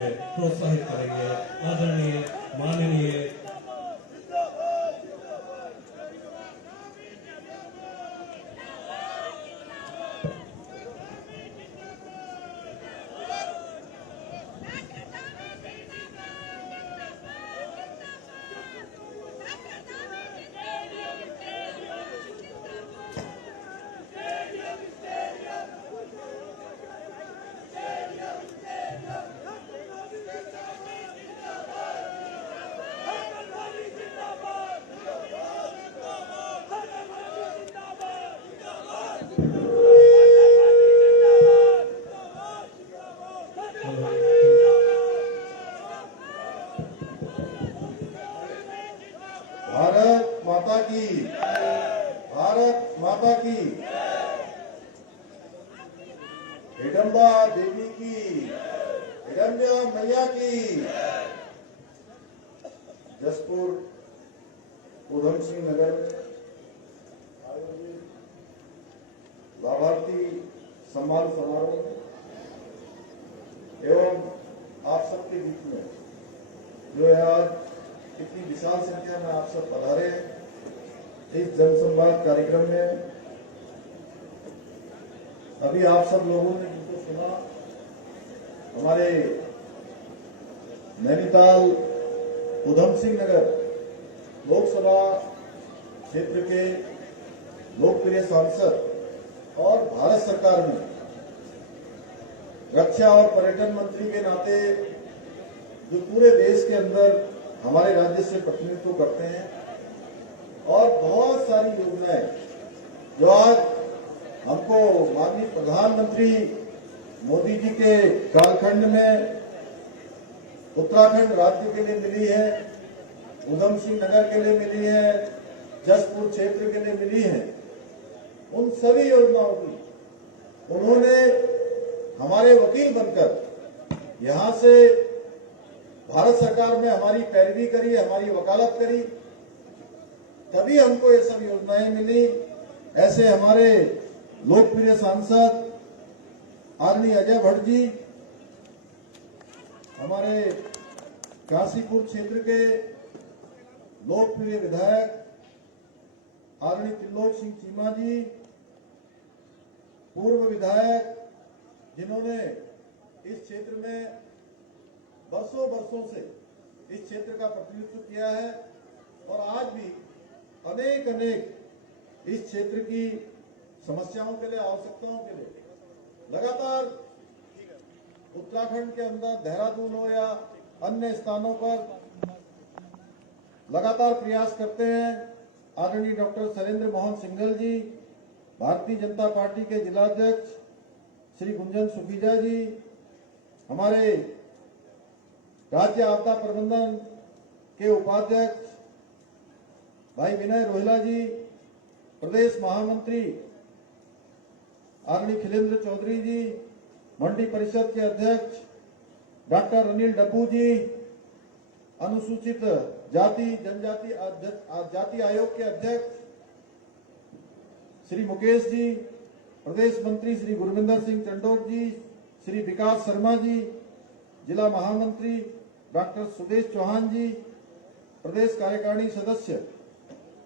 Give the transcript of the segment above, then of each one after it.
प्रोत्साहित करेंगे। आदरणीय माननीय भारत माता की, भारत माता की, हिडम्बा देवी की, हिरण्य मैया की। जसपुर उधम सिंह नगर लाभार्थी सम्मान समारोह एवं आप सबके बीच में जो है आज इतनी विशाल संख्या में आप सब पधारे हैं इस जनसंवाद कार्यक्रम में। अभी आप सब लोगों ने जिनको सुना, हमारे नैनीताल उधम सिंह नगर लोकसभा क्षेत्र के लोकप्रिय सांसद और भारत सरकार में रक्षा और पर्यटन मंत्री के नाते जो पूरे देश के अंदर हमारे राज्य से प्रतिनिधित्व करते हैं और बहुत सारी योजनाएं जो आज हमको माननीय प्रधानमंत्री मोदी जी के कालखंड में उत्तराखंड राज्य के लिए मिली है, उधम सिंह नगर के लिए मिली है, जसपुर क्षेत्र के लिए मिली है, उन सभी योजनाओं की उन्होंने हमारे वकील बनकर यहां से भारत सरकार में हमारी पैरवी करी, हमारी वकालत करी, तभी हमको ये सब योजनाएं मिली। ऐसे हमारे लोकप्रिय सांसद आदरणीय अजय भट्ट जी, हमारे काशीपुर क्षेत्र के लोकप्रिय विधायक आदरणीय त्रिलोक सिंह चीमा जी, पूर्व विधायक जिन्होंने इस क्षेत्र में वर्षों से इस क्षेत्र का प्रतिनिधित्व किया है और आज भी अनेक इस क्षेत्र की समस्याओं के लिए, आवश्यकताओं के लिए लगातार उत्तराखंड के अंदर देहरादून हो या अन्य स्थानों पर लगातार प्रयास करते हैं। आदरणीय डॉक्टर शैलेंद्र मोहन सिंघल जी, भारतीय जनता पार्टी के जिलाध्यक्ष श्री गुंजन सुखीजा जी, हमारे राज्य आपदा प्रबंधन के उपाध्यक्ष भाई विनय रोहिला जी, प्रदेश महामंत्री आदरणीय खिलेंद्र चौधरी जी, मंडी परिषद के अध्यक्ष डॉक्टर अनिल डब्बू जी, अनुसूचित जाति जनजाति जाति आयोग के अध्यक्ष श्री मुकेश जी, प्रदेश मंत्री श्री गुरविंदर सिंह चंडोक जी, श्री विकास शर्मा जी, जिला महामंत्री डॉक्टर सुदेश चौहान जी, प्रदेश कार्यकारिणी सदस्य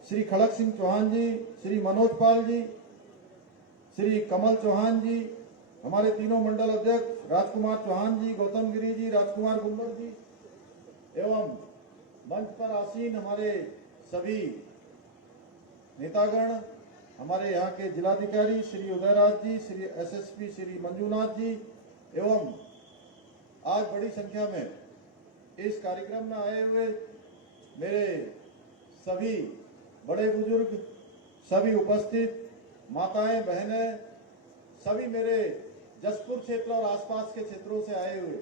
श्री खड़क सिंह चौहान जी, श्री मनोज पाल जी, श्री कमल चौहान जी, हमारे तीनों मंडल अध्यक्ष राजकुमार चौहान जी, गौतम गिरी जी, राजकुमार गुम्बद जी एवं मंच पर आसीन हमारे सभी नेतागण, हमारे यहाँ के जिलाधिकारी श्री उदयराज जी, श्री एसएसपी श्री मंजूनाथ जी एवं आज बड़ी संख्या में इस कार्यक्रम में आए हुए मेरे सभी बड़े बुजुर्ग, सभी उपस्थित माताएं बहनें, सभी मेरे जसपुर क्षेत्र और आसपास के क्षेत्रों से आए हुए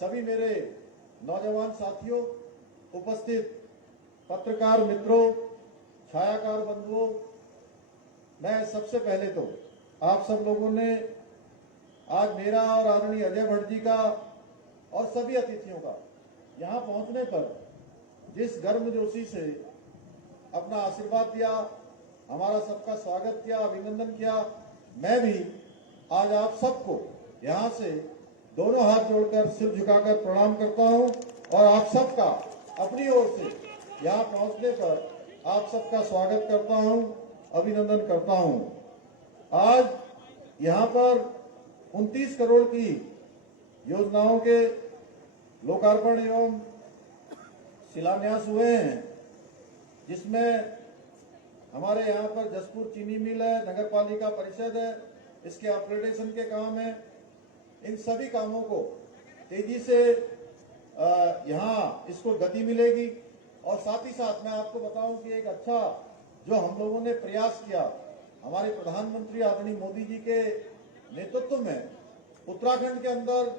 सभी मेरे नौजवान साथियों, उपस्थित पत्रकार मित्रों, छायाकार बंधुओं, मैं सबसे पहले तो आप सब लोगों ने आज मेरा और आदरणीय अजय भट्ट जी का और सभी अतिथियों का यहाँ पहुंचने पर जिस गर्मजोशी से अपना आशीर्वाद दिया, हमारा सबका स्वागत किया, अभिनंदन किया, मैं भी आज आप सबको यहाँ से दोनों हाथ जोड़कर सिर झुकाकर प्रणाम करता हूं और आप सबका अपनी ओर से यहां पहुंचने पर आप सबका स्वागत करता हूं, अभिनंदन करता हूं। आज यहां पर 29 करोड़ की योजनाओं के लोकार्पण एवं शिलान्यास हुए हैं, जिसमें हमारे यहाँ पर जसपुर चीनी मिल है, नगर पालिका परिषद है, इसके अपग्रेडेशन के काम है। इन सभी कामों को तेजी से यहाँ इसको गति मिलेगी। और साथ ही साथ मैं आपको बताऊं कि एक अच्छा जो हम लोगों ने प्रयास किया, हमारे प्रधानमंत्री आदरणीय मोदी जी के नेतृत्व में उत्तराखंड के अंदर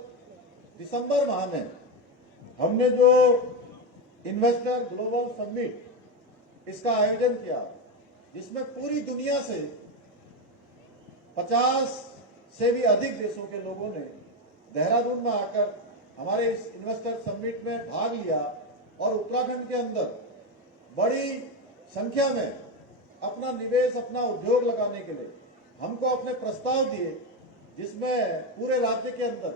दिसंबर माह में हमने जो इन्वेस्टर ग्लोबल समिट इसका आयोजन किया, जिसमें पूरी दुनिया से 50 से भी अधिक देशों के लोगों ने देहरादून में आकर हमारे इस इन्वेस्टर समिट में भाग लिया और उत्तराखंड के अंदर बड़ी संख्या में अपना निवेश, अपना उद्योग लगाने के लिए हमको अपने प्रस्ताव दिए, जिसमें पूरे राज्य के अंदर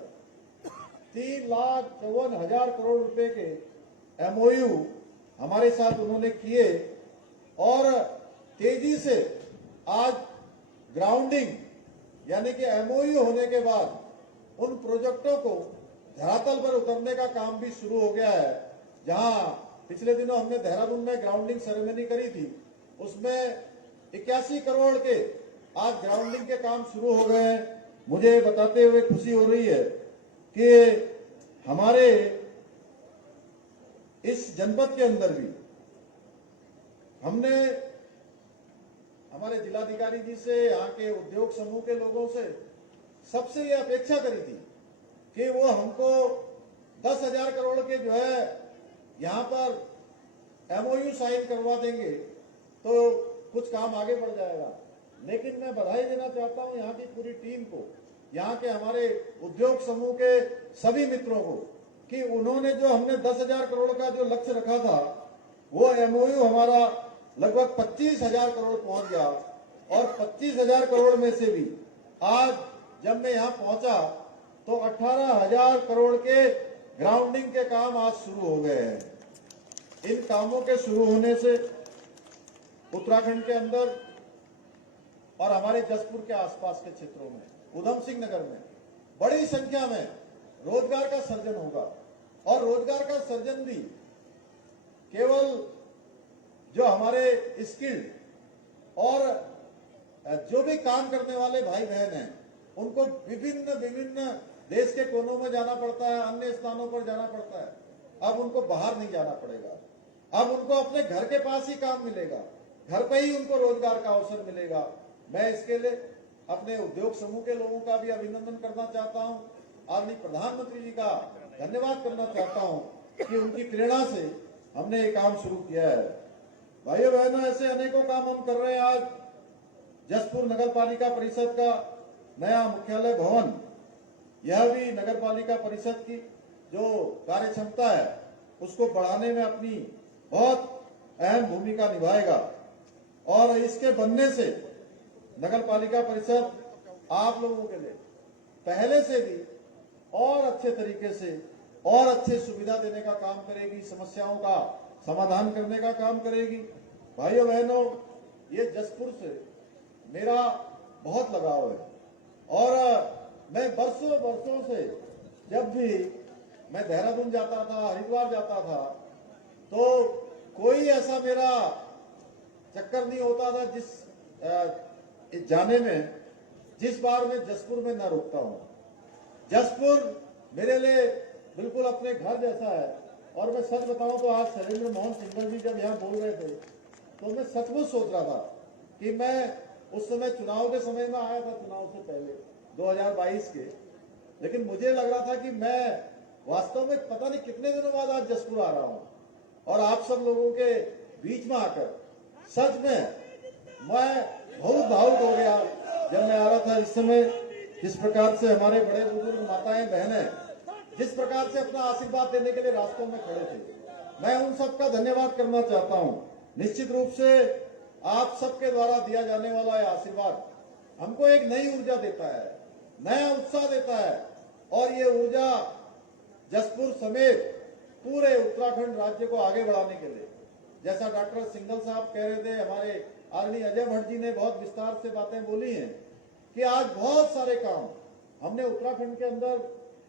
3,54,000 करोड़ रुपए के एमओयू हमारे साथ उन्होंने किए और तेजी से आज ग्राउंडिंग यानी कि एमओयू होने के बाद उन प्रोजेक्टों को धरातल पर उतरने का काम भी शुरू हो गया है। जहां पिछले दिनों हमने देहरादून में ग्राउंडिंग सेरेमनी करी थी, उसमें 81 करोड़ के आज ग्राउंडिंग के काम शुरू हो गए हैं। मुझे बताते हुए खुशी हो रही है कि हमारे इस जनपद के अंदर भी हमने हमारे जिलाधिकारी जी से, यहाँ के उद्योग समूह के लोगों से सबसे ये अपेक्षा करी थी कि वो हमको 10,000 करोड़ के जो है यहाँ पर एमओयू साइन करवा देंगे तो कुछ काम आगे बढ़ जाएगा। लेकिन मैं बधाई देना चाहता हूँ यहाँ की पूरी टीम को, यहाँ के हमारे उद्योग समूह के सभी मित्रों को, कि उन्होंने जो हमने 10,000 करोड़ का जो लक्ष्य रखा था, वो एमओयू हमारा लगभग 25,000 करोड़ पहुंच गया। और 25,000 करोड़ में से भी आज जब मैं यहाँ पहुंचा तो 18,000 करोड़ के ग्राउंडिंग के काम आज शुरू हो गए हैं। इन कामों के शुरू होने से उत्तराखंड के अंदर और हमारे जसपुर के आसपास के क्षेत्रों में, उधम सिंह नगर में बड़ी संख्या में रोजगार का सर्जन होगा। और रोजगार का सर्जन भी केवल जो हमारे स्किल्ड और जो भी काम करने वाले भाई बहन हैं, उनको विभिन्न देश के कोनों में जाना पड़ता है, अन्य स्थानों पर जाना पड़ता है। अब उनको बाहर नहीं जाना पड़ेगा, अब उनको अपने घर के पास ही काम मिलेगा, घर पे ही उनको रोजगार का अवसर मिलेगा। मैं इसके लिए अपने उद्योग समूह के लोगों का भी अभिनंदन करना चाहता हूं, आदरणीय प्रधानमंत्री जी का धन्यवाद करना चाहता हूं कि उनकी प्रेरणा से हमने ये काम शुरू किया है। भाइयों बहनों, ऐसे अनेकों काम हम कर रहे हैं। आज जसपुर नगर पालिका परिषद का नया मुख्यालय भवन, यह भी नगर पालिका परिषद की जो कार्य क्षमता है उसको बढ़ाने में अपनी बहुत अहम भूमिका निभाएगा। और इसके बनने से नगर पालिका परिषद आप लोगों के लिए पहले से भी और अच्छे तरीके से और अच्छे सुविधा देने का काम करेगी, समस्याओं का समाधान करने का काम करेगी। भाइयों बहनों, ये जसपुर से मेरा बहुत लगाव है और मैं वर्षों से जब भी मैं देहरादून जाता था, हरिद्वार जाता था, तो कोई ऐसा मेरा चक्कर नहीं होता था जाने में जिस बार मैं जसपुर में न रुकता हूं। जसपुर मेरे लिए बिल्कुल अपने घर जैसा है। और मैं सच बताऊं तो आज शैलेंद्र मोहन सिंघल जी जब यहाँ बोल रहे थे तो मैं सचमुच सोच रहा था कि मैं उस समय चुनाव के समय में आया था, चुनाव से पहले 2022 के, लेकिन मुझे लग रहा था कि मैं वास्तव में पता नहीं कितने दिनों बाद आज जसपुर आ रहा हूं और आप सब लोगों के बीच में आकर सच में मैं बहुत भावुक हो गया जब मैं आ रहा था। इस समय जिस प्रकार से हमारे बड़े बुजुर्ग माताएं बहनें जिस प्रकार से अपना आशीर्वाद देने के लिए रास्तों में खड़े थे, मैं उन सबका धन्यवाद करना चाहता हूं। निश्चित रूप से आप सबके द्वारा दिया जाने वाला यह आशीर्वाद हमको एक नई ऊर्जा देता है, नया उत्साह देता है और ये ऊर्जा जसपुर समेत पूरे उत्तराखंड राज्य को आगे बढ़ाने के लिए, जैसा डॉक्टर सिंघल साहब कह रहे थे, हमारे आदरणीय अजय भट्ट जी ने बहुत विस्तार से बातें बोली हैं कि आज बहुत सारे काम हमने उत्तराखंड के अंदर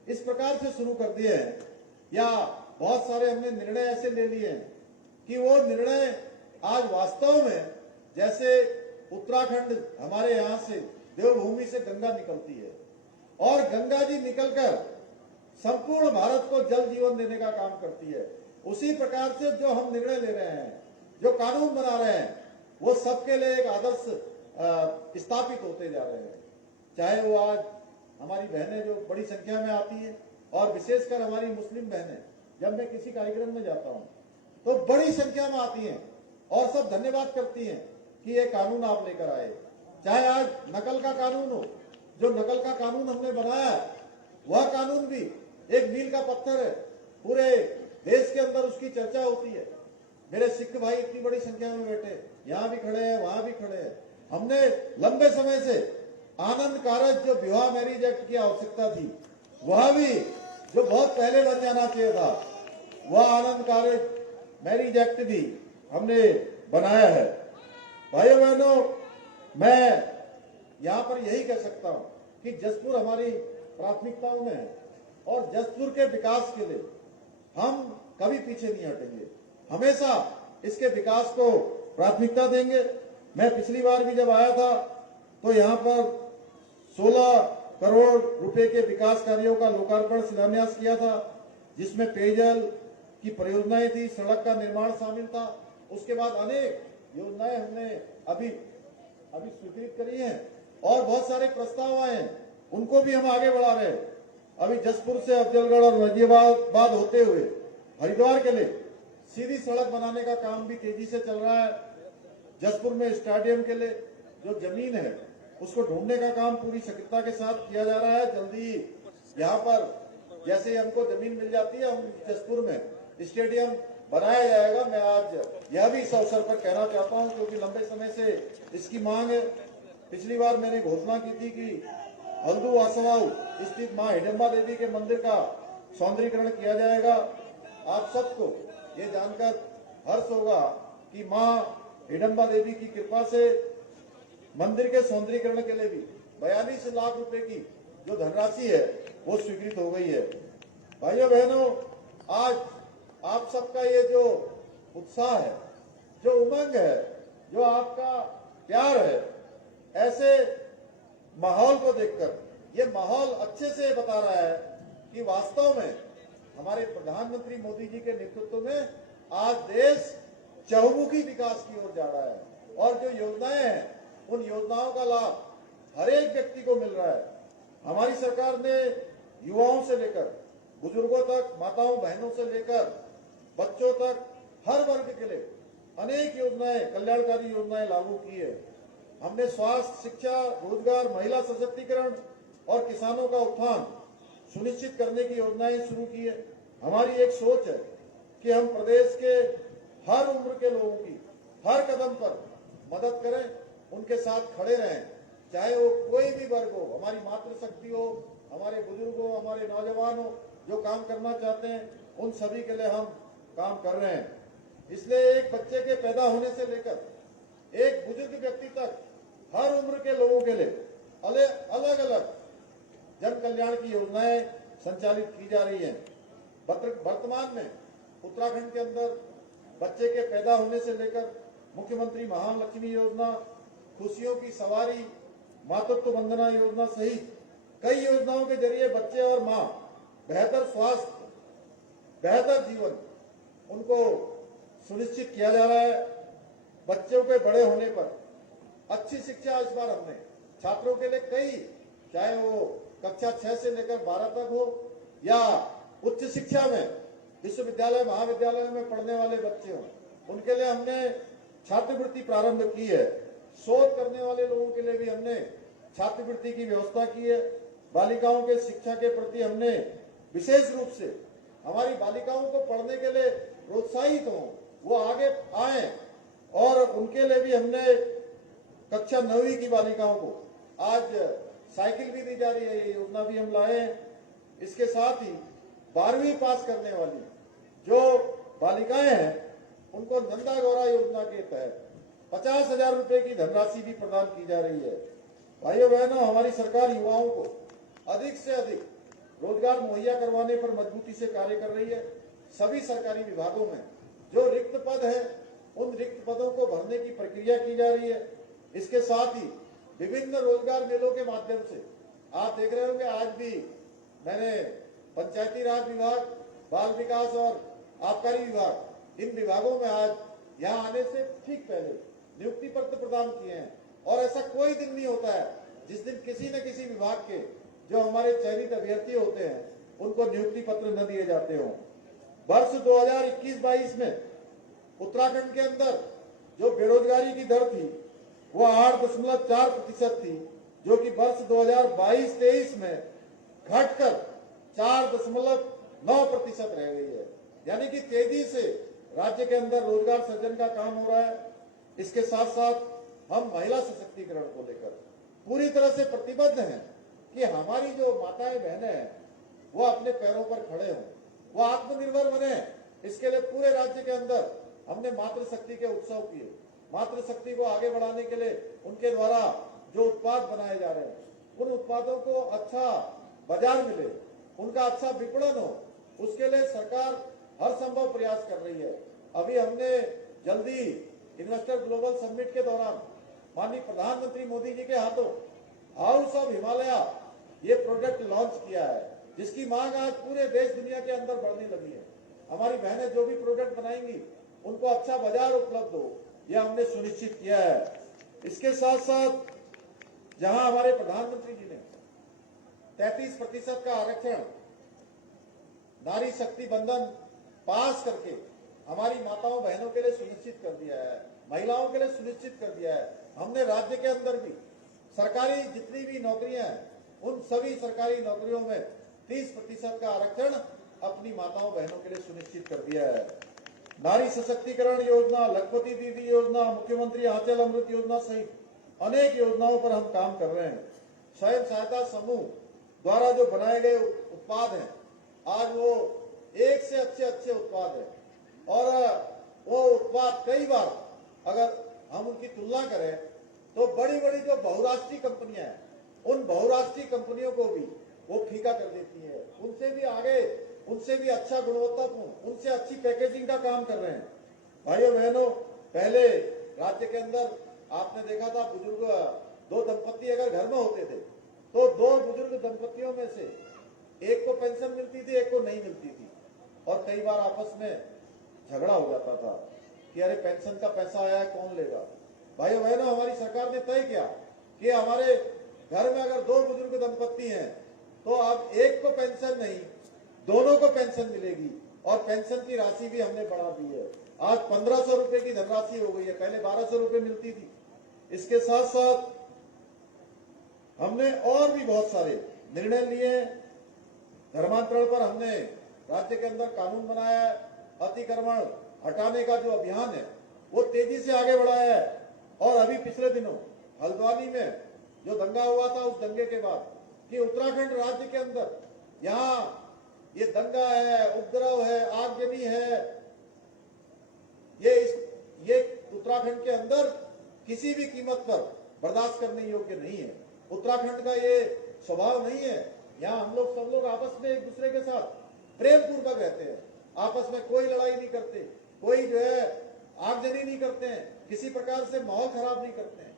इस प्रकार से शुरू कर दिए हैं, या बहुत सारे हमने निर्णय ऐसे ले लिए हैं कि वो निर्णय आज वास्तव में, जैसे उत्तराखंड हमारे यहाँ से देवभूमि से गंगा निकलती है और गंगा जी निकलकर संपूर्ण भारत को जल जीवन देने का काम करती है, उसी प्रकार से जो हम निर्णय ले रहे हैं, जो कानून बना रहे हैं, वो सबके लिए एक आदर्श स्थापित होते जा रहे हैं। चाहे वो आज हमारी बहनें जो बड़ी संख्या में आती है, और विशेषकर हमारी मुस्लिम बहनें, जब मैं किसी कार्यक्रम में जाता हूं तो बड़ी संख्या में आती हैं और सब धन्यवाद करती हैं कि ये कानून आप लेकर आए। चाहे आज नकल का कानून हो, जो नकल का कानून हमने बनाया, वह कानून भी एक मील का पत्थर है, पूरे देश के अंदर उसकी चर्चा होती है। मेरे सिख भाई इतनी बड़ी संख्या में बैठे, यहाँ भी खड़े हैं, वहां भी खड़े हैं। हमने लंबे समय से आनंद कारज, जो विवाह मैरिज एक्ट की आवश्यकता थी, वह भी जो बहुत पहले बन जाना चाहिए था, वह आनंद कारज मैरिज एक्ट भी हमने बनाया है। भाइयों बहनों, मैं यहाँ पर यही कह सकता हूँ कि जसपुर हमारी प्राथमिकताओं में है और जसपुर के विकास के लिए हम कभी पीछे नहीं हटेंगे, हमेशा इसके विकास को प्राथमिकता देंगे। मैं पिछली बार भी जब आया था तो यहाँ पर 16 करोड़ रुपए के विकास कार्यों का लोकार्पण शिलान्यास किया था, जिसमें पेयजल की परियोजनाएं थी, सड़क का निर्माण शामिल था। उसके बाद अनेक योजनाएं हमने अभी स्वीकृत करी हैं और बहुत सारे प्रस्ताव आए हैं, उनको भी हम आगे बढ़ा रहे हैं। अभी जसपुर से अफजलगढ़ और गाजियाबाद होते हुए हरिद्वार के लिए सीधी सड़क बनाने का काम भी तेजी से चल रहा है। जसपुर में स्टेडियम के लिए जो जमीन है, उसको ढूंढने का काम पूरी सक्रियता के साथ किया जा रहा है। जल्दी यहाँ पर जैसे ही हमको जमीन मिल जाती है, हम जसपुर में स्टेडियम बनाया जाएगा। मैं आज यह भी इस अवसर पर कहना चाहता हूं, क्योंकि लंबे समय से इसकी मांग है। पिछली बार मैंने घोषणा की थी कि हल्दू वासवाऊ स्थित मां हिडम्बा देवी के मंदिर का सौंदर्यीकरण किया जाएगा। आप सबको ये जानकर हर्ष होगा कि मां हिडम्बा देवी की कृपा से मंदिर के सौंदर्यीकरण के लिए भी 42 लाख रुपए की जो धनराशि है वो स्वीकृत हो गई है। भाइयों बहनों, आज आप सबका ये जो उत्साह है, जो उमंग है, जो आपका प्यार है, ऐसे माहौल को देखकर ये माहौल अच्छे से बता रहा है कि वास्तव में हमारे प्रधानमंत्री मोदी जी के नेतृत्व में आज देश चहुमुखी विकास की ओर जा रहा है और जो योजनाएं हैं, उन योजनाओं का लाभ हर एक व्यक्ति को मिल रहा है। हमारी सरकार ने युवाओं से लेकर बुजुर्गों तक, माताओं बहनों से लेकर बच्चों तक हर वर्ग के लिए अनेक योजनाएं, कल्याणकारी योजनाएं लागू की है। हमने स्वास्थ्य, शिक्षा, रोजगार, महिला सशक्तिकरण और किसानों का उत्थान सुनिश्चित करने की योजनाएं शुरू की है। हमारी एक सोच है कि हम प्रदेश के हर उम्र के लोगों की हर कदम पर मदद करें, उनके साथ खड़े रहें, चाहे वो कोई भी वर्ग हो, हमारी मातृशक्ति हो, हमारे बुजुर्ग हो, हमारे नौजवान हो, जो काम करना चाहते हैं, उन सभी के लिए हम काम कर रहे हैं। इसलिए एक बच्चे के पैदा होने से लेकर एक बुजुर्ग व्यक्ति तक हर उम्र के लोगों के लिए अलग अलग जन कल्याण की योजनाएं संचालित की जा रही हैं। वर्तमान में उत्तराखंड के अंदर बच्चे के पैदा होने से लेकर मुख्यमंत्री महालक्ष्मी योजना, खुशियों की सवारी, मातृत्व वंदना योजना सहित कई योजनाओं के जरिए बच्चे और मां बेहतर स्वास्थ्य, बेहतर जीवन उनको सुनिश्चित किया जा रहा है। बच्चों के बड़े होने पर अच्छी शिक्षा इस बार हमने छात्रों के लिए कई, चाहे वो कक्षा 6 से लेकर 12 तक हो या उच्च शिक्षा में विश्वविद्यालय महाविद्यालय में पढ़ने वाले बच्चे हों, उनके लिए हमने छात्रवृत्ति प्रारंभ की है। शोध करने वाले लोगों के लिए भी हमने छात्रवृत्ति की व्यवस्था की है। बालिकाओं के शिक्षा के प्रति हमने विशेष रूप से हमारी बालिकाओं को पढ़ने के लिए प्रोत्साहित हों, वो आगे आए, और उनके लिए भी हमने कक्षा 9वीं की बालिकाओं को आज साइकिल भी दी जा रही है। ये योजना भी हम लाए हैं। इसके साथ ही 12वीं पास करने वाली जो बालिकाएं हैं उनको नंदा गौरा योजना के तहत 50,000 रुपए की धनराशि भी प्रदान की जा रही है। भाइयों बहनों, हमारी सरकार युवाओं को अधिक से अधिक रोजगार मुहैया करवाने पर मजबूती से कार्य कर रही है। सभी सरकारी विभागों में जो रिक्त पद है उन रिक्त पदों को भरने की प्रक्रिया की जा रही है। इसके साथ ही विभिन्न रोजगार मेलों के माध्यम से आप देख रहे होंगे, आज भी मैंने पंचायती राज विभाग, बाल विकास और आबकारी विभाग, इन विभागों में आज यहाँ आने से ठीक पहले नियुक्ति पत्र प्रदान किए हैं। और ऐसा कोई दिन नहीं होता है जिस दिन किसी न किसी विभाग के जो हमारे चयनित अभ्यर्थी होते हैं उनको नियुक्ति पत्र न दिए जाते हों। वर्ष 2021-22 में उत्तराखंड के अंदर जो बेरोजगारी की दर थी वो 8.4% थी, जो कि वर्ष 2022-23 में घटकर 4.9% रह गई है। यानी कि तेजी से राज्य के अंदर रोजगार सृजन का काम हो रहा है। इसके साथ साथ हम महिला सशक्तिकरण को लेकर पूरी तरह से प्रतिबद्ध हैं कि हमारी जो माताएं बहनें हैं वो अपने पैरों पर खड़े हों, वो आत्मनिर्भर बने। इसके लिए पूरे राज्य के अंदर हमने मातृशक्ति के उत्सव किए। मातृशक्ति को आगे बढ़ाने के लिए उनके द्वारा जो उत्पाद बनाए जा रहे हैं उन उत्पादों को अच्छा बाजार मिले, उनका अच्छा विपणन हो, उसके लिए सरकार हर संभव प्रयास कर रही है। अभी हमने जल्दी इन्वेस्टर ग्लोबल समिट के दौरान माननीय प्रधानमंत्री मोदी जी के हाथों हाउस ऑफ हिमालय ये प्रोडक्ट लॉन्च किया है, जिसकी मांग आज पूरे देश दुनिया के अंदर बढ़ने लगी है। हमारी बहनें जो भी प्रोडक्ट बनाएंगी उनको अच्छा बाजार उपलब्ध हो, यह हमने सुनिश्चित किया है। इसके साथ साथ जहां हमारे प्रधानमंत्री जी ने 33% का आरक्षण नारी शक्ति बंधन पास करके हमारी माताओं बहनों के लिए सुनिश्चित कर दिया है, महिलाओं के लिए सुनिश्चित कर दिया है। हमने राज्य के अंदर भी सरकारी जितनी भी नौकरियां हैं उन सभी सरकारी नौकरियों में 30% का आरक्षण अपनी माताओं बहनों के लिए सुनिश्चित कर दिया है। नारी सशक्तिकरण योजना, लखपति दीदी योजना, मुख्यमंत्री आंचल अमृत योजना सहित अनेक योजनाओं पर हम काम कर रहे हैं। स्वयं सहायता समूह द्वारा जो बनाए गए उत्पाद हैं आज वो एक से अच्छे उत्पाद हैं और वो उत्पाद कई बार अगर हम उनकी तुलना करें तो बड़ी बड़ी जो बहुराष्ट्रीय कंपनियां हैं उन बहुराष्ट्रीय कंपनियों को भी वो फीका कर देती है। उनसे भी आगे, उनसे भी अच्छा गुणवत्तापूर्ण, उनसे अच्छी पैकेजिंग का काम कर रहे हैं। भाइयों बहनों, पहले राज्य के अंदर आपने देखा था बुजुर्ग दो दंपत्ति अगर घर में होते थे तो दो बुजुर्ग दंपत्तियों में से एक को पेंशन मिलती थी, एक को नहीं मिलती थी और कई बार आपस में झगड़ा हो जाता था कि अरे पेंशन का पैसा आया है कौन लेगा। भाइयों बहनों, हमारी सरकार ने तय किया कि हमारे घर में अगर दो बुजुर्ग दंपत्ति हैं तो अब एक को पेंशन नहीं, दोनों को पेंशन मिलेगी और पेंशन की राशि भी हमने बढ़ा दी है। आज 1500 रुपए की धनराशि हो गई है, पहले 1200 रुपए मिलती थी। इसके साथ साथ हमने और भी बहुत सारे निर्णय लिए। धर्मांतरण पर हमने राज्य के अंदर कानून बनाया है। अतिक्रमण हटाने का जो अभियान है वो तेजी से आगे बढ़ाया है और अभी पिछले दिनों हल्द्वानी में जो दंगा हुआ था उस दंगे के बाद कि उत्तराखंड राज्य के अंदर यहाँ ये दंगा है, उपद्रव है, आगजनी है, ये उत्तराखंड के अंदर किसी भी कीमत पर बर्दाश्त करने योग्य नहीं है। उत्तराखंड का ये स्वभाव नहीं है। यहाँ हम लोग सब लोग आपस में एक दूसरे के साथ प्रेम पूर्वक रहते हैं, आपस में कोई लड़ाई नहीं करते, कोई जो है आगजनी नहीं करते हैं, किसी प्रकार से माहौल खराब नहीं करते हैं।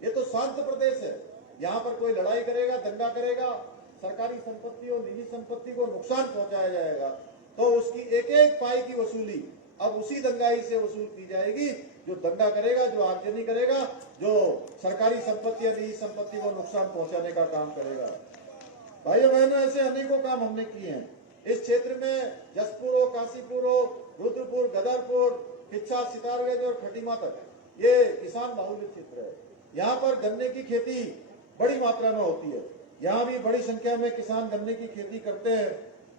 ये तो शांत प्रदेश है। यहाँ पर कोई लड़ाई करेगा, दंगा करेगा, सरकारी संपत्ति और निजी संपत्ति को नुकसान पहुंचाया जाएगा तो उसकी एक एक पाई की वसूली अब उसी दंगाई से वसूल की जाएगी जो दंगा करेगा, जो आगजनी करेगा, जो सरकारी संपत्ति या निजी संपत्ति को नुकसान पहुंचाने का काम करेगा। भाइयों बहनों, ऐसे अनेकों काम हमने किए हैं। इस क्षेत्र में जसपुर हो, काशीपुर हो, रुद्रपुर, गदरपुर, किच्छा, सितारगंज और खटीमा तक ये किसान बाहुल्य क्षेत्र है। यहाँ पर गन्ने की खेती बड़ी मात्रा में होती है। यहाँ भी बड़ी संख्या में किसान गन्ने की खेती करते हैं।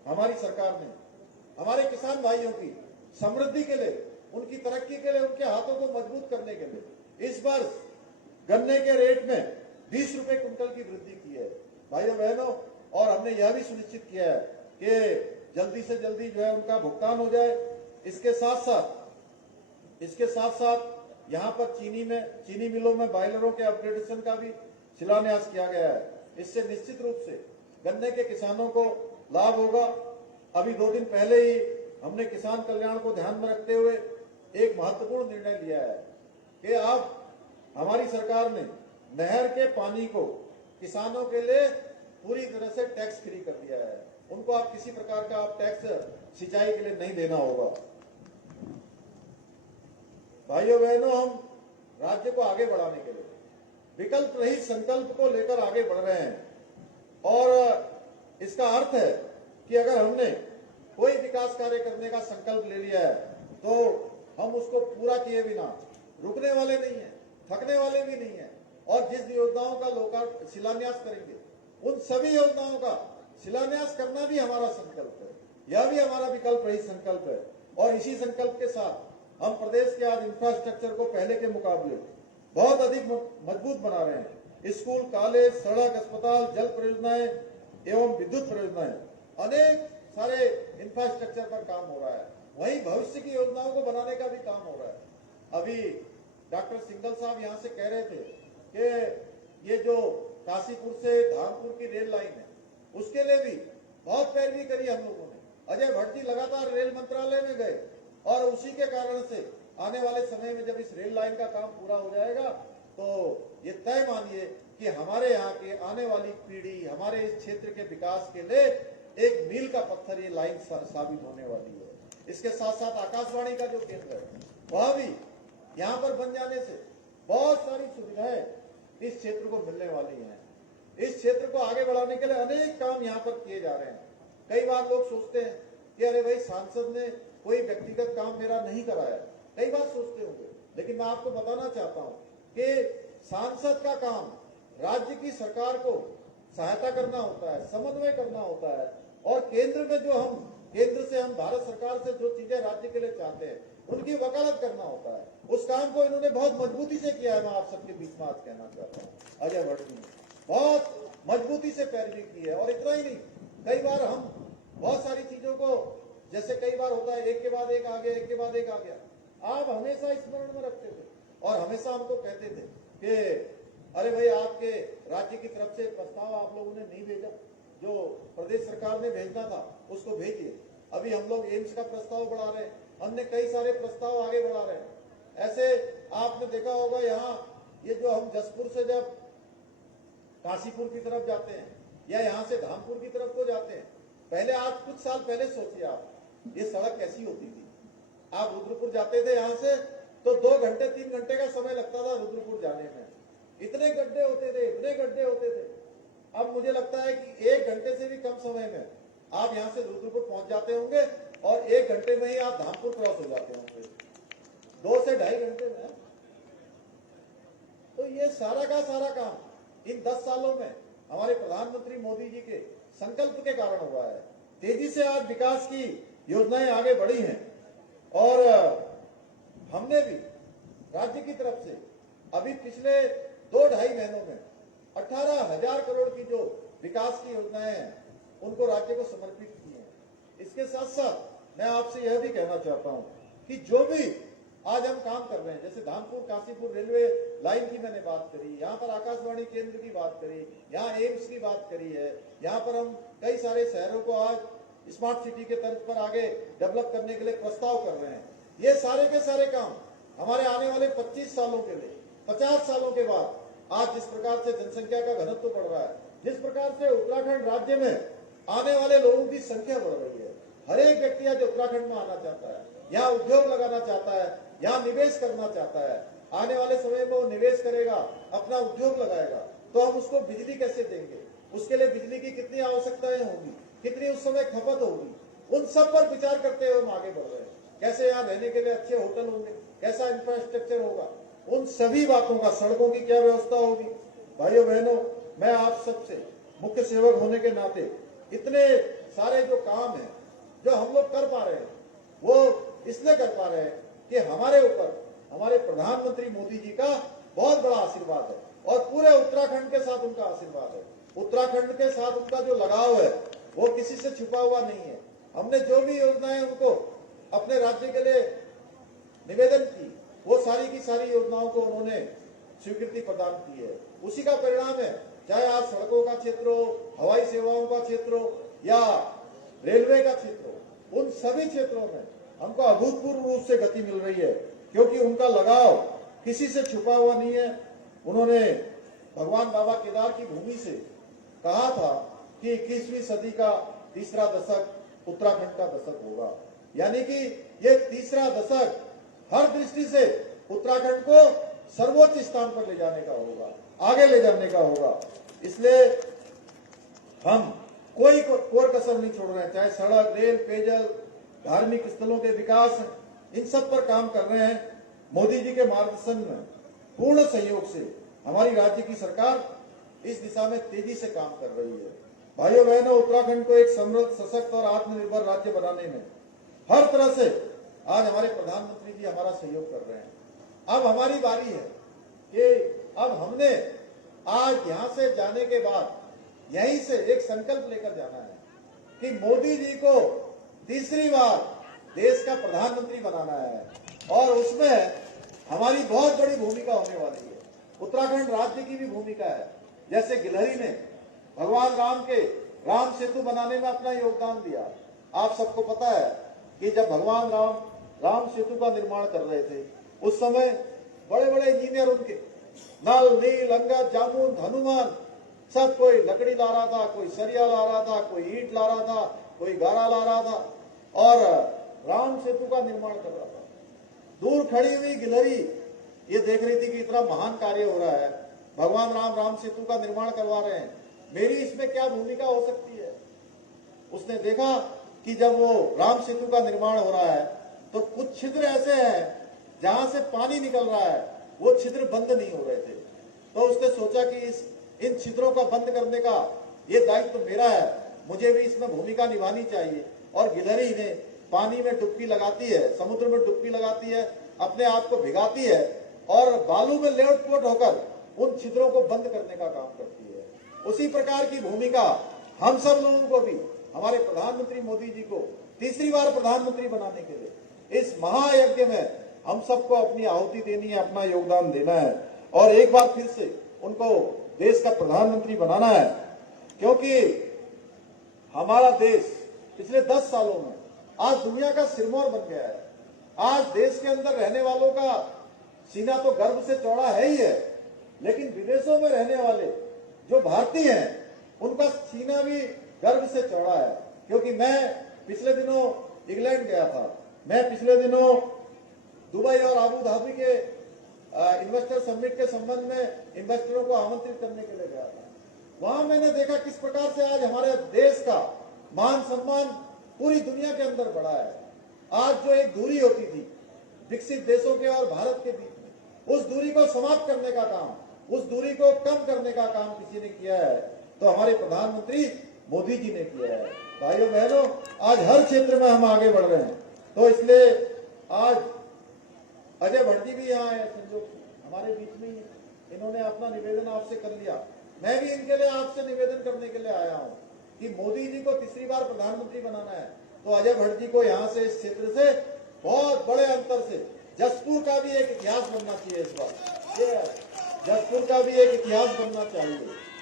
हमारी सरकार ने हमारे किसान भाइयों की समृद्धि के लिए, उनकी तरक्की के लिए, उनके हाथों को मजबूत करने के लिए इस वर्ष गन्ने के रेट में 20 रुपए कुंटल की वृद्धि की है। भाइयों बहनों, और हमने यह भी सुनिश्चित किया है कि जल्दी से जल्दी जो है उनका भुगतान हो जाए। इसके साथ साथ यहाँ पर चीनी मिलों में बॉयलरों के अपग्रेडेशन का भी शिलान्यास किया गया है। इससे निश्चित रूप से गन्ने के किसानों को लाभ होगा। अभी 2 दिन पहले ही हमने किसान कल्याण को ध्यान में रखते हुए एक महत्वपूर्ण निर्णय लिया है कि अब हमारी सरकार ने नहर के पानी को किसानों के लिए पूरी तरह से टैक्स फ्री कर दिया है। उनको आप किसी प्रकार का आप टैक्स सिंचाई के लिए नहीं देना होगा। भाइयों बहनों, हम राज्य को आगे बढ़ाने के लिए विकल्प रहित संकल्प को लेकर आगे बढ़ रहे हैं और इसका अर्थ है कि अगर हमने कोई विकास कार्य करने का संकल्प ले लिया है तो हम उसको पूरा किए बिना रुकने वाले नहीं है, थकने वाले भी नहीं है। और जिस योजनाओं का शिलान्यास करेंगे उन सभी योजनाओं का शिलान्यास करना भी हमारा संकल्प है। यह भी हमारा विकल्प रहित संकल्प है और इसी संकल्प के साथ हम प्रदेश के आज इंफ्रास्ट्रक्चर को पहले के मुकाबले बहुत अधिक मजबूत बना रहे हैं। स्कूल, कॉलेज, सड़क, अस्पताल, जल परियोजनाएं एवं विद्युत परियोजनाएं, अनेक सारे इंफ्रास्ट्रक्चर पर काम हो रहा है। वहीं भविष्य की योजनाओं को बनाने का भी काम हो रहा है। अभी डॉक्टर सिंघल साहब यहाँ से कह रहे थे कि ये जो काशीपुर से धामपुर की रेल लाइन है उसके लिए भी बहुत पैरवी करी हम लोगों ने। अजय भट्ट जी लगातार रेल मंत्रालय में गए और उसी के कारण से आने वाले समय में जब इस रेल लाइन का काम पूरा हो जाएगा तो ये तय मानिए कि हमारे यहाँ के आने वाली पीढ़ी, हमारे इस क्षेत्र के विकास के लिए एक मील का पत्थर ये लाइन साबित होने वाली है। इसके साथ साथ आकाशवाणी का जो केंद्र है वह भी यहाँ पर बन जाने से बहुत सारी सुविधाएं इस क्षेत्र को मिलने वाली हैं। इस क्षेत्र को आगे बढ़ाने के लिए अनेक काम यहाँ पर किए जा रहे हैं। कई बार लोग सोचते हैं कि अरे भाई सांसद ने कोई व्यक्तिगत काम मेरा नहीं कराया, कई बार सोचते होंगे, लेकिन मैं आपको बताना चाहता हूँ कि सांसद का काम राज्य की सरकार को सहायता करना होता है, समन्वय करना होता है और केंद्र से हम भारत सरकार से जो चीजें राज्य के लिए चाहते हैं उनकी वकालत करना होता है। उस काम को इन्होंने बहुत मजबूती से किया है। मैं आप सबके बीच में आज कहना चाहता हूँ अजय भट्ट जी ने बहुत मजबूती से पैरवी की है। और इतना ही नहीं, कई बार हम बहुत सारी चीजों को, जैसे कई बार होता है एक के बाद एक आ गया, एक के बाद एक आ गया, आप हमेशा स्मरण में रखते थे और हमेशा हमको कहते थे कि अरे भाई आपके राज्य की तरफ से प्रस्ताव आप लोगों ने नहीं भेजा, जो प्रदेश सरकार ने भेजना था उसको भेजिए। अभी हम लोग एम्स का प्रस्ताव बढ़ा रहे हैं, हमने कई सारे प्रस्ताव आगे बढ़ा रहे हैं। ऐसे आपने देखा होगा यहाँ ये जो हम जसपुर से जब काशीपुर की तरफ जाते हैं या यहाँ से धामपुर की तरफ को जाते हैं, पहले आज कुछ साल पहले सोचिए आप ये सड़क कैसी होती थी। आप रुद्रपुर जाते थे यहाँ से तो 2 घंटे 3 घंटे का समय लगता था रुद्रपुर जाने में। इतने गड्ढे होते थे, इतने गड्ढे होते थे। अब मुझे लगता है कि 1 घंटे से भी कम समय में आप यहाँ से रुद्रपुर पहुंच जाते होंगे और 1 घंटे में ही आप धामपुर क्रॉस हो जाते होंगे, 2 से 2.5 घंटे में। तो ये सारा का सारा काम इन 10 सालों में हमारे प्रधानमंत्री मोदी जी के संकल्प के कारण हुआ है। तेजी से आज विकास की योजनाएं आगे बढ़ी हैं और हमने भी राज्य की तरफ से अभी पिछले 2-2.5 महीनों में 18,000 करोड़ की जो विकास की योजनाएं हैं उनको राज्य को समर्पित की हैं। इसके साथ साथ मैं आपसे यह भी कहना चाहता हूं कि जो भी आज हम काम कर रहे हैं, जैसे धामपुर काशीपुर रेलवे लाइन की मैंने बात करी, यहाँ पर आकाशवाणी केंद्र की बात करी, यहाँ एम्स की बात करी है, यहाँ पर हम कई सारे शहरों को आज स्मार्ट सिटी के तर्ज पर आगे डेवलप करने के लिए प्रस्ताव कर रहे हैं। ये सारे के सारे काम हमारे आने वाले 25 सालों के लिए, 50 सालों के बाद आज जिस प्रकार से जनसंख्या का घनत्व बढ़ रहा है, जिस प्रकार से उत्तराखंड राज्य में आने वाले लोगों की संख्या बढ़ रही है, हर एक व्यक्ति आज उत्तराखंड में आना चाहता है, यहाँ उद्योग लगाना चाहता है, यहाँ निवेश करना चाहता है। आने वाले समय में वो निवेश करेगा, अपना उद्योग लगाएगा, तो हम उसको बिजली कैसे देंगे, उसके लिए बिजली की कितनी आवश्यकताएं होगी, कितनी उस समय खपत होगी, उन सब पर विचार करते हुए हम आगे बढ़ रहे हैं। कैसे यहाँ रहने के लिए अच्छे होटल होंगे, कैसा इंफ्रास्ट्रक्चर होगा, उन सभी बातों का, सड़कों की क्या व्यवस्था होगी। भाइयों बहनों, मैं आप सबसे मुख्य सेवक होने के नाते इतने सारे जो काम है जो हम लोग कर पा रहे हैं वो इसलिए कर पा रहे हैं कि हमारे ऊपर हमारे प्रधानमंत्री मोदी जी का बहुत बड़ा आशीर्वाद है और पूरे उत्तराखंड के साथ उनका आशीर्वाद है। उत्तराखंड के साथ उनका जो लगाव है वो किसी से छुपा हुआ नहीं है। हमने जो भी योजनाएं उनको अपने राज्य के लिए निवेदन की, वो सारी की सारी योजनाओं को उन्होंने स्वीकृति प्रदान की है। उसी का परिणाम है, चाहे आज सड़कों का क्षेत्र हो, हवाई सेवाओं का क्षेत्र हो या रेलवे का क्षेत्र हो, उन सभी क्षेत्रों में हमको अभूतपूर्व रूप से गति मिल रही है, क्योंकि उनका लगाव किसी से छुपा हुआ नहीं है। उन्होंने भगवान बाबा केदार की भूमि से कहा था कि 21वीं सदी का तीसरा दशक उत्तराखंड का दशक होगा, यानी कि ये तीसरा दशक हर दृष्टि से उत्तराखंड को सर्वोच्च स्थान पर ले जाने का होगा, आगे ले जाने का होगा। इसलिए हम कोई कोर कसर नहीं छोड़ रहे हैं, चाहे सड़क, रेल, पेयजल, धार्मिक स्थलों के विकास, इन सब पर काम कर रहे हैं। मोदी जी के मार्गदर्शन में पूर्ण सहयोग से हमारी राज्य की सरकार इस दिशा में तेजी से काम कर रही है। भाइयों बहनों, उत्तराखंड को एक समृद्ध, सशक्त और आत्मनिर्भर राज्य बनाने में हर तरह से आज हमारे प्रधानमंत्री जी हमारा सहयोग कर रहे हैं। अब हमारी बारी है कि अब हमने आज यहां से जाने के बाद यहीं से एक संकल्प लेकर जाना है कि मोदी जी को तीसरी बार देश का प्रधानमंत्री बनाना है, और उसमें हमारी बहुत बड़ी भूमिका होने वाली है। उत्तराखंड राज्य की भी भूमिका है। जैसे गिलहरी ने भगवान राम के राम सेतु बनाने में अपना योगदान दिया। आप सबको पता है कि जब भगवान राम सेतु का निर्माण कर रहे थे, उस समय बड़े बड़े इंजीनियर उनके नल, नील, अंगद, जामुन, हनुमान, सब कोई लकड़ी ला रहा था, कोई सरिया ला रहा था, कोई ईंट ला रहा था, कोई गारा ला रहा था और राम सेतु का निर्माण कर रहा था। दूर खड़ी हुई गिलहरी ये देख रही थी कि इतना महान कार्य हो रहा है, भगवान राम सेतु का निर्माण करवा रहे हैं, मेरी इसमें क्या भूमिका हो सकती है। उसने देखा कि जब वो राम सेतु का निर्माण हो रहा है तो कुछ छिद्र ऐसे हैं जहां से पानी निकल रहा है, वो छिद्र बंद नहीं हो रहे थे। तो उसने सोचा कि इन छिद्रों का बंद करने का ये दायित्व तो मेरा है, मुझे भी इसमें भूमिका निभानी चाहिए। और गिलहरी ने पानी में डुबकी लगाती है, समुद्र में डुबकी लगाती है, अपने आप को भिगाती है और बालू में लेट-पोट होकर उन छिद्रों को बंद करने का काम करती है। उसी प्रकार की भूमिका हम सब लोगों को भी, हमारे प्रधानमंत्री मोदी जी को तीसरी बार प्रधानमंत्री बनाने के लिए इस महायज्ञ में हम सबको अपनी आहुति देनी है, अपना योगदान देना है और एक बार फिर से उनको देश का प्रधानमंत्री बनाना है। क्योंकि हमारा देश पिछले 10 सालों में आज दुनिया का सिरमौर बन गया है। आज देश के अंदर रहने वालों का सीना तो गर्व से चौड़ा है ही है, लेकिन विदेशों में रहने वाले जो भारतीय हैं उनका सीना भी गर्व से चौड़ा है। क्योंकि मैं पिछले दिनों इंग्लैंड गया था, मैं पिछले दिनों दुबई और आबू धाबी के इन्वेस्टर समिट के संबंध में इन्वेस्टरों को आमंत्रित करने के लिए गया था। वहां मैंने देखा किस प्रकार से आज हमारे देश का मान सम्मान पूरी दुनिया के अंदर बढ़ा है। आज जो एक दूरी होती थी विकसित देशों के और भारत के बीच में, उस दूरी को समाप्त करने का काम, उस दूरी को कम करने का काम किसी ने किया है तो हमारे प्रधानमंत्री मोदी जी ने किया है। भाइयों बहनों, आज हर क्षेत्र में हम आगे बढ़ रहे हैं। तो इसलिए आज अजय भट्ट जी भी यहाँ है, संजोग हमारे बीच में ही, इन्होंने अपना निवेदन आपसे कर लिया। मैं भी इनके लिए आपसे निवेदन करने के लिए आया हूँ कि मोदी जी को तीसरी बार प्रधानमंत्री बनाना है तो अजय भट्ट जी को यहाँ से, इस क्षेत्र से बहुत बड़े अंतर से जसपुर का भी एक इतिहास बनना चाहिए। इस बार ये जसपुर का भी एक इतिहास बनना चाहिए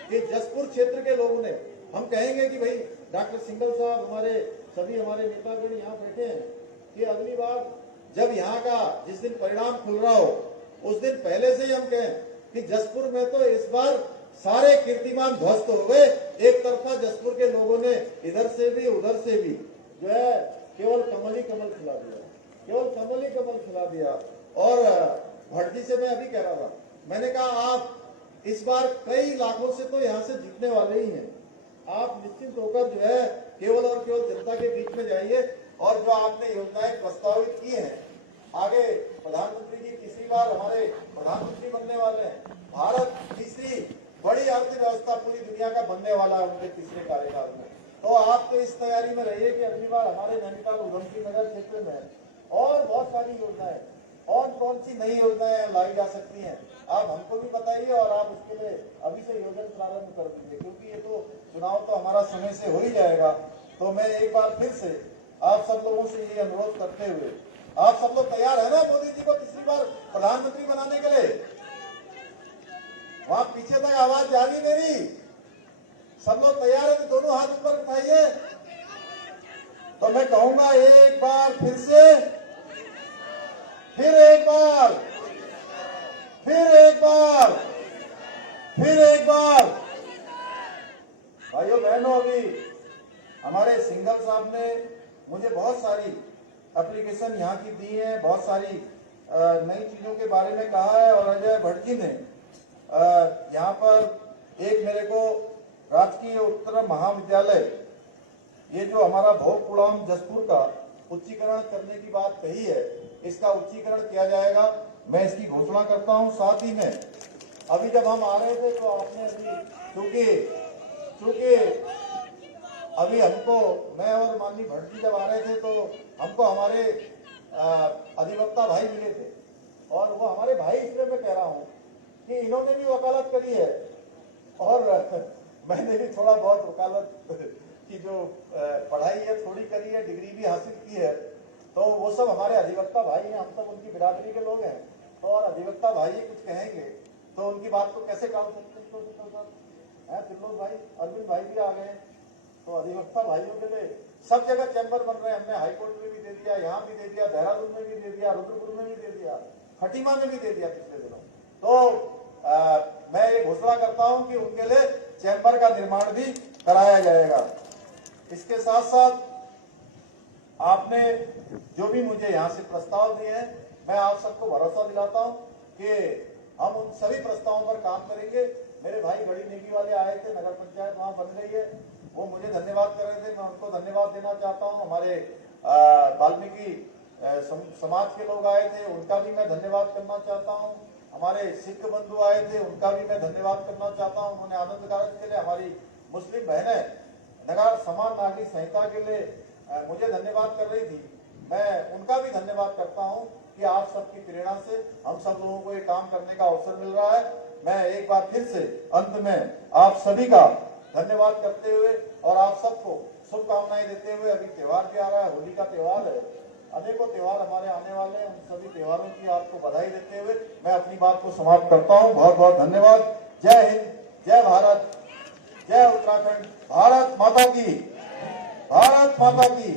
कि जसपुर क्षेत्र के लोगों ने, हम कहेंगे कि भाई डॉक्टर सिंघल साहब, हमारे नेतागण यहाँ बैठे हैं, कि अगली बार जब यहाँ का जिस दिन परिणाम खुल रहा हो उस दिन पहले से ही हम कहें कि जसपुर में तो इस बार सारे कीर्तिमान ध्वस्त हो गए। एक तरफा जसपुर के लोगों ने इधर से भी उधर से भी जो है केवल कमल ही कमल खिला दिया, केवल कमल ही कमल खिला दिया। और भट्ट जी से मैं अभी कह रहा था, मैंने कहा आप इस बार कई लाखों से तो यहाँ से जीतने वाले ही हैं, आप निश्चित होकर जो है केवल और केवल जनता के बीच में जाइए और जो आपने योजनाएं प्रस्तावित की हैं, आगे प्रधानमंत्री जी तीसरी बार हमारे प्रधानमंत्री बनने वाले हैं। भारत तीसरी बड़ी अर्थव्यवस्था पूरी दुनिया का बनने वाला है उनके तीसरे कार्यकाल में। तो आप तो इस तैयारी में रहिए कि अगली बार हमारे नैनीताल उधमसिंह नगर क्षेत्र में और बहुत सारी योजनाएं कौन कौन सी नई योजनाएं लाई जा सकती हैं, आप हमको भी बताइए और आप उसके लिए अभी से योजना प्रारंभ कर दीजिए, क्योंकि ये तो चुनाव तो हमारा समय से हो ही जाएगा। तो मैं एक बार फिर से आप सब लोगों से ये अनुरोध करते हुए, आप सब लोग तैयार है ना मोदी जी को तीसरी बार प्रधानमंत्री बनाने के लिए? वहां पीछे तक आवाज जा रही मेरी? सब लोग तैयार है तो दोनों हाथ ऊपर उठाइए। तो मैं कहूंगा एक बार फिर से, फिर एक बार, फिर एक बार, फिर एक बार। भाइयों बहनों, अभी हमारे सिंघल साहब ने मुझे बहुत सारी एप्लीकेशन यहाँ की दी है, बहुत सारी नई चीजों के बारे में कहा है। और अजय भट्ट जी ने यहाँ पर एक मेरे को राजकीय उत्तर महाविद्यालय, ये जो हमारा भोगपुड़ाम जसपुर का उच्चीकरण करने की बात कही है, इसका उच्चीकरण किया जाएगा, मैं इसकी घोषणा करता हूं। साथ ही में अभी जब हम आ रहे थे तो आपने अभी चूंकि अभी हमको, मैं और माननीय भट्ट जी जब आ रहे थे तो हमको हमारे अधिवक्ता भाई मिले थे, और वो हमारे भाई इसलिए मैं कह रहा हूं कि इन्होंने भी वकालत करी है और मैंने भी थोड़ा बहुत वकालत की जो पढ़ाई है थोड़ी करी है, डिग्री भी हासिल की है। तो वो सब हमारे अधिवक्ता भाई हैं, हम सब उनकी बिरादरी के लोग हैं। तो और अधिवक्ता भाई कुछ कहेंगे तो उनकी बात को कैसे टाल सकते हैं? तिल्लोक भाई, अरविंद भाई भी आ गए। तो अधिवक्ता भाइयों के लिए सब जगह चैम्बर बन रहे हैं। हमने हाईकोर्ट में भी दे दिया, यहाँ भी दे दिया, देहरादून में भी दे दिया, रुद्रपुर में भी दे दिया, खटीमा में भी दे दिया पिछले दिनों। तो मैं ये घोषणा करता हूं कि उनके लिए चैम्बर का निर्माण भी कराया जाएगा। इसके साथ साथ आपने जो भी मुझे यहाँ से प्रस्ताव दिए हैं, मैं आप सबको भरोसा दिलाता हूं कि हम उन सभी प्रस्तावों पर काम करेंगे। मेरे भाई गढ़ी नेगी वाले आए थे, नगर पंचायत वहां बन गई है, वो मुझे धन्यवाद कर रहे थे, मैं उनको धन्यवाद देना चाहता हूं। हमारे वाल्मीकि समाज के लोग आए थे, उनका भी मैं धन्यवाद करना चाहता हूं। हमारे सिख बंधु आए थे, उनका भी मैं धन्यवाद करना चाहता हूं। उन्होंने आनंद कारज के लिए, हमारी मुस्लिम बहनें नगर समान नागरिक संहिता के लिए मुझे धन्यवाद कर रही थी, मैं उनका भी धन्यवाद करता हूं कि आप सबकी प्रेरणा से हम सब लोगों को ये काम करने का अवसर मिल रहा है। मैं एक बार फिर से अंत में आप सभी का धन्यवाद करते हुए और आप सबको शुभकामनाएं देते हुए, अभी त्योहार भी आ रहा है, होली का त्योहार है, अनेकों त्योहार हमारे आने वाले हैं, उन सभी त्योहारों की आपको बधाई देते हुए मैं अपनी बात को समाप्त करता हूं। बहुत बहुत धन्यवाद। जय हिंद, जय भारत, जय उत्तराखंड, भारत माता की, भारत माता की।